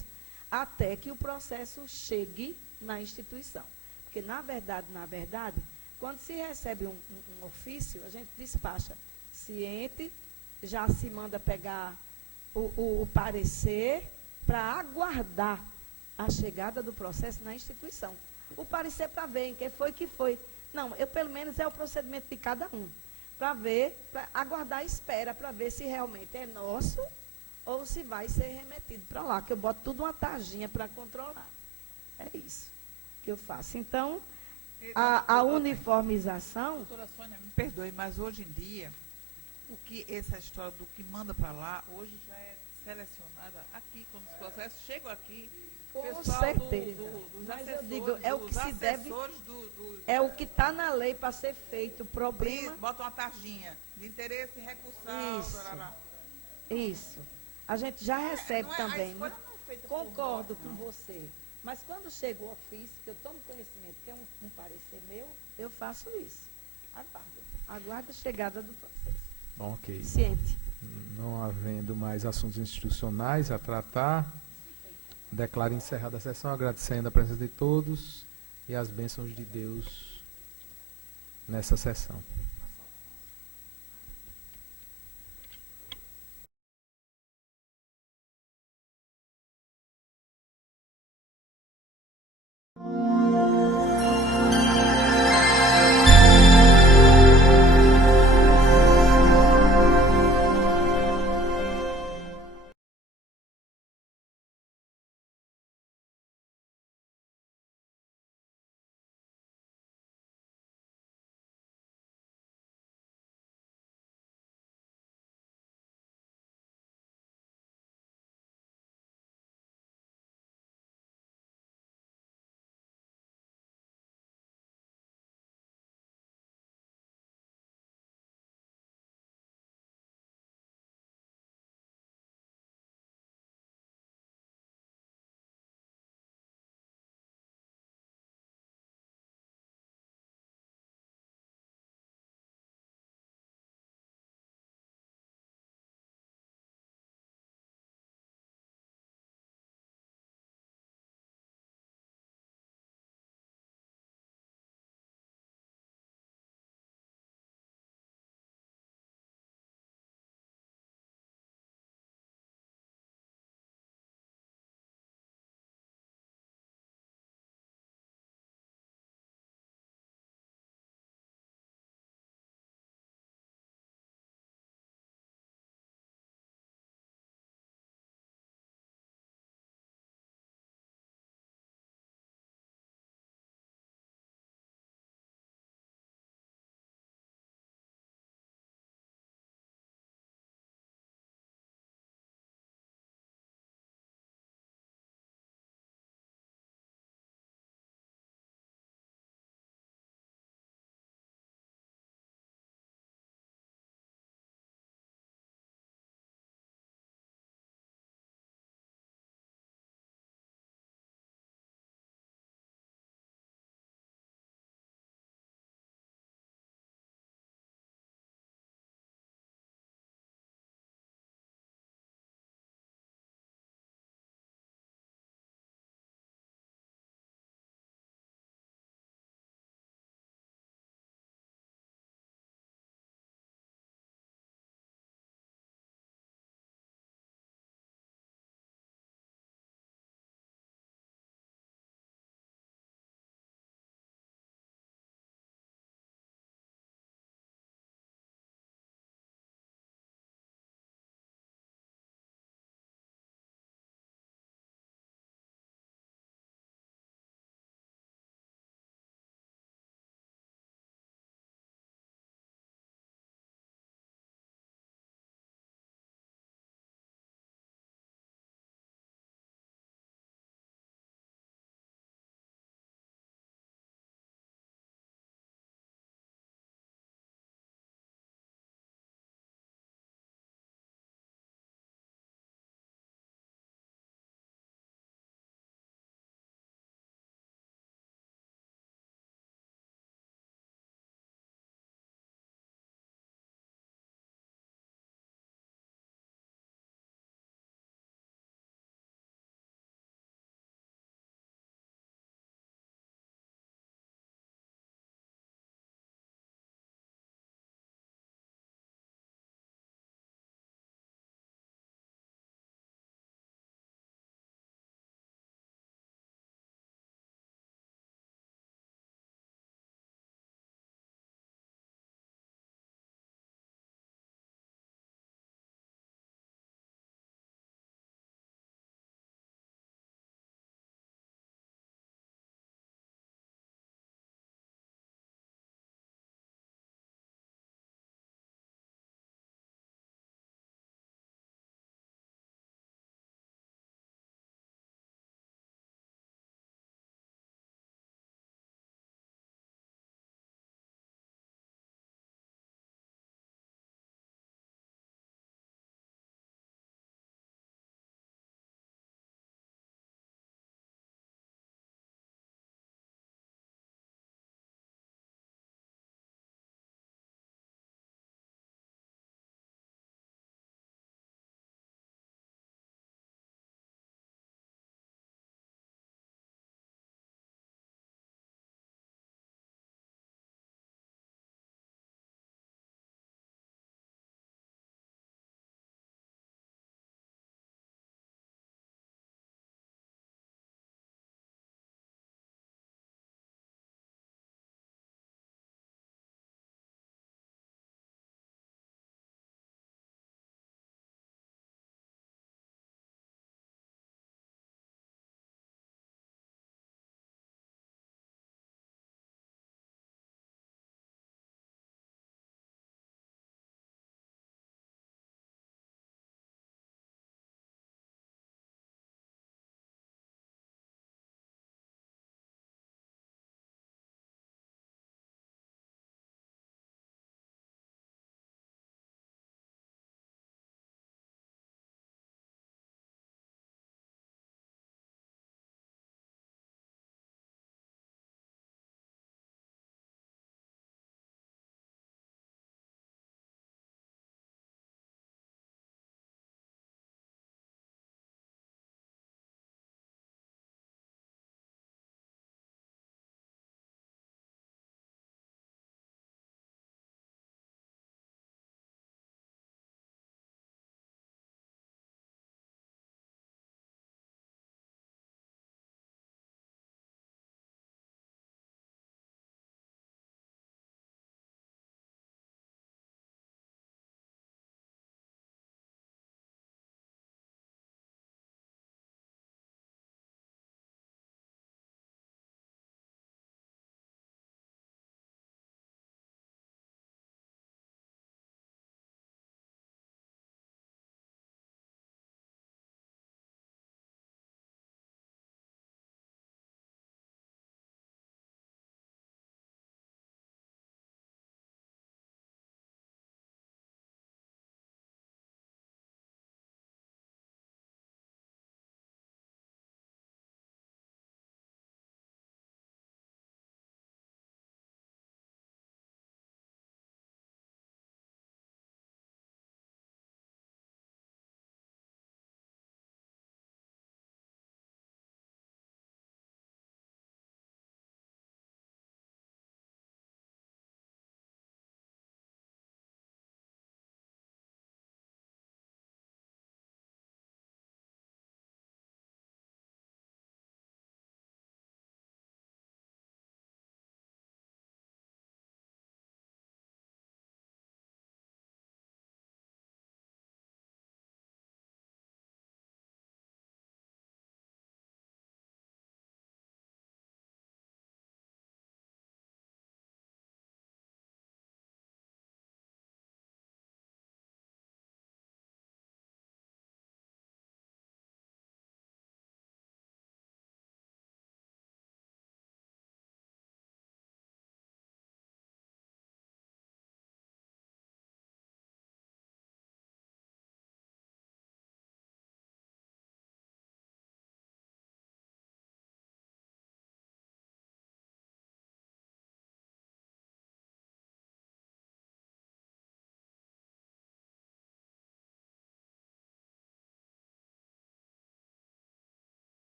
até que o processo chegue na instituição. Porque, na verdade, quando se recebe um ofício, a gente despacha ciente, já se manda pegar o parecer para aguardar a chegada do processo na instituição. O parecer para ver em quem foi que foi. Não, eu pelo menos é o procedimento de cada um. Para ver, para aguardar a espera, para ver se realmente é nosso ou se vai ser remetido para lá, que eu boto tudo uma tarjinha para controlar. É isso que eu faço. Então, a uniformização... Doutora Sônia, me perdoe, mas hoje em dia, essa história do que manda para lá, hoje já é selecionada aqui, quando os processos chegam aqui, com pessoal certeza. dos Mas eu assessores, digo, é o que se deve... do É o que está na lei para ser feito. O problema... Bota uma tarjinha de interesse recursal. Isso. Tarará. Isso. A gente já recebe não é, também. a escolha não é feita por Concordo nós, com não. você. Mas quando chega o ofício, que eu tomo conhecimento, que é um parecer meu, eu faço isso. Aguardo a chegada do processo. Bom, ok. Ciente. Não havendo mais assuntos institucionais a tratar, declaro encerrada a sessão, agradecendo a presença de todos e as bênçãos de Deus nessa sessão.